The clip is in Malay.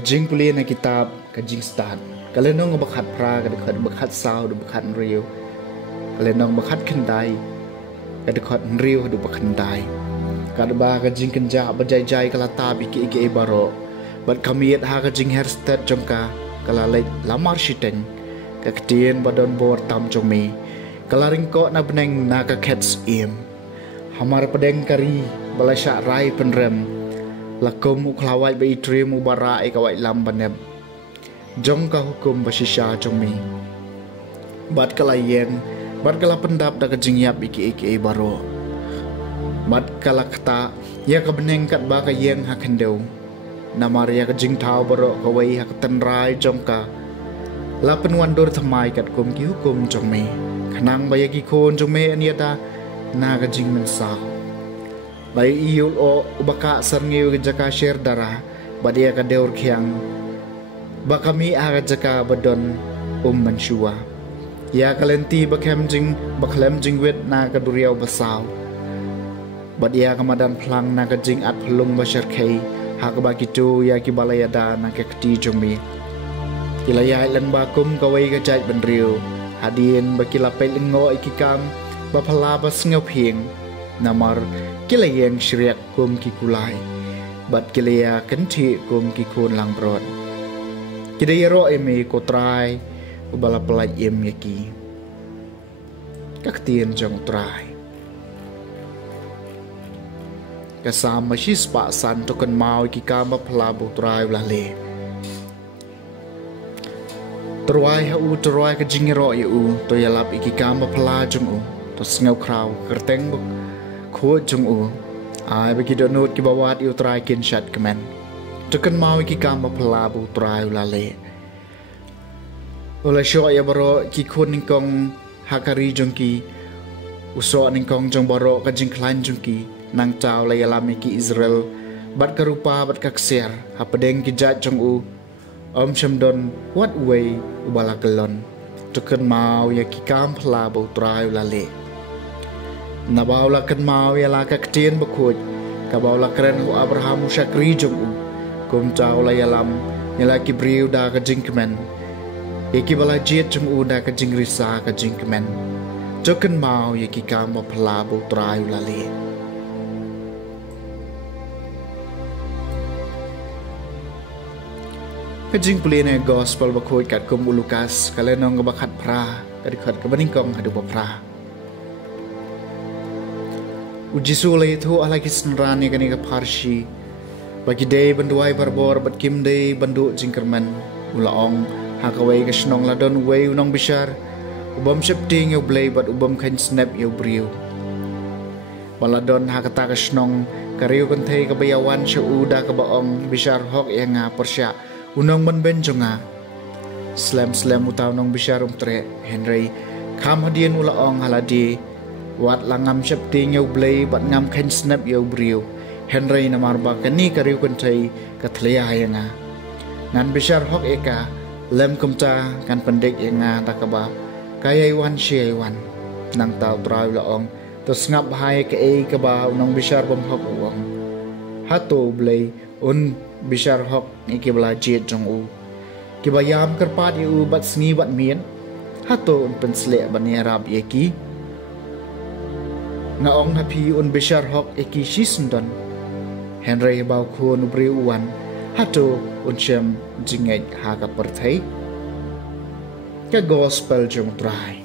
Kajing puli na kitab kajing start kalenong bakhat pra kadikhat bakhat saw du bakhat riu kalenong bakhat kendai kadikhat riu du bakhat kendai kadba kajing kenja bajai jai kalata biki ike baro bat kamiet ha kajing hairstad jongka kalalait lamar shiten kaktien badon bor tam jongmi kalaring ko na beneng na ka cats im hamar pedeng kari balasya rai penrem lakum uklawai bei trim ubara ikawai lambaneb jong ka hukum basisya jongmi bat kalayen bat kala pendap da kajingyap iki baro bat kala kata ya ka beneng kat ba ka yeng hakendeu namar ya kajing tau baro kawai hak tenrai jong ka la penwandur thamai kat kum ki hukum jongmi khanang bayagi khon jongme aniata na kajing mensa Lai iul o ubaka sarngiu jaka share darah badia ka deur khiang bakami aga jaka badon manshua ya kalenti bakhem jing bakhlem jing wet na ka duriau basaw badia kamadan phlang na ka jing at phlung bashar khai ha ka bakitu ya ki balaya da na ka kti jongmi kilaya lan bakum kawai ka jai banriu hadien bakila pelingo ikikam baphala basngeu phieng namar kilayeng syriak kum ki kulai bat kilaya kenti kum ki kun lang brod kidaya ro eme kotrai ubala pelai em yaki kaktien jong trai kasam masis pa san token mau ki kama pelabu trai ulale Teruai hu teruai ka jingiro yu to yalap iki kama pelajum to sngau kraw kerteng buk khua jung ai bagi donut ki bawat yu trai kin shat kemen tekan mau ki kama pelabu trai ulale ola syo ya baro ki khun ning kong hakari jong ki uso ning kong jong baro ka jing klan jong ki nang taw la yalam ki Israel bat karupa bat kakser hapadeng ki jat jong shamdon what way ubala kelon tekan mau ya ki kam pelabu trai ulale Nabaula kan mau ya la kaktien bakut kabaula keren hu Abraham syakri jong kum taula yalam yala ki briu da ka jingkmen yaki bala jet jong da ka jingrisa ka jingkmen jokan mau yaki kam pelabu trai ulale ka jing pulene gospel bakut kat kum Lukas kalenong bakhat pra kadikhat ka baningkong hadu pra Uji sulai itu ala kisnrani kani ka parsi bagi day banduai barbor bat kim day bandu jingkerman ulaong hakawai ka snong ladon way unong bishar ubam shepting yo blay bat ubam kan snap yo briu baladon hakata ka snong kariu kan thei ka bayawan sha uda ka baong bishar hok ya nga persya unong ben jonga slam utaw nong bishar tre Henry kam hadien ulaong haladi wat langam shepting yo blay bat ngam kan snap yo briu Henry namar ba kani kariu kan thei ka thleya hayanga ngan bishar hok eka lem kumta kan pendek nga takaba kayai wan shei wan nang taw traw laong to ngap hai ka e ka ba unong bishar bom hok uang hato blay bishar hok ikibla jet jong kibayam kerpat yu bat sngi bat mien hato pensle banierab yeki ngaong hapi bishar hok eki shisundon Henry bau khon briuan hato shem jingai haga perthai ka gospel jong trai